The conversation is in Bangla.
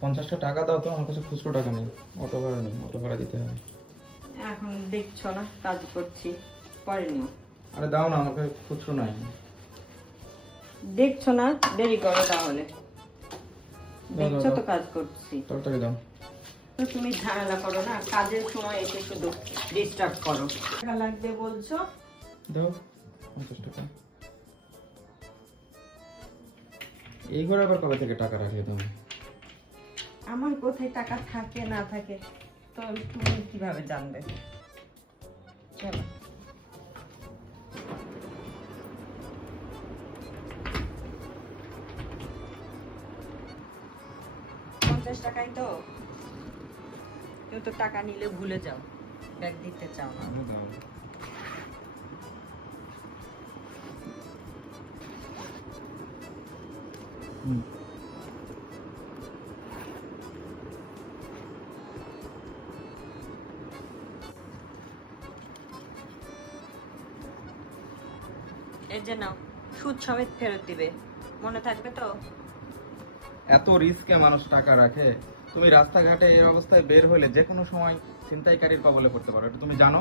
50টা টাকা দাও তো, আমার কাছে খুচরো টাকা নেই, অটো ভাড়া নেই, অটো ভাড়া দিতে হবে। এখন দেখছো না কাজ করছি, পরে নিও। আরে দাও না, আমাকে খুচরো নাই। দেখছো না, দেরি করো তাহলে। দাও, দেখছো দাও, তো কাজ করছি। তাড়াতাড়ি দাও। তো তুমি ঝামেলা করো না, কাজের সময় এসে শুধু ডিস্টার্ব করো। টাকা লাগবে বলছো? দাও 50 টাকা। এই ঘরে আবার কবে থেকে টাকা রাখিয়ে দাও? আমার কোথায় টাকা থাকে না থাকে তো তুমি কিভাবে জানবে? চলো। টাকাই তো, কেউ তো টাকা নিলে ভুলে যাও, ব্যাগ দিতে চাও না। আরে দাও। হুম। এর যে নাও, সুদ সমেত ফেরত দিবে, মনে থাকবে তো? এত রিস্কে মানুষ টাকা রাখে? তুমি রাস্তাঘাটে এই অবস্থায় বের হলে যে কোনো সময় ছিনতাইকারীর কবলে পড়তে পারো, এটা তুমি জানো?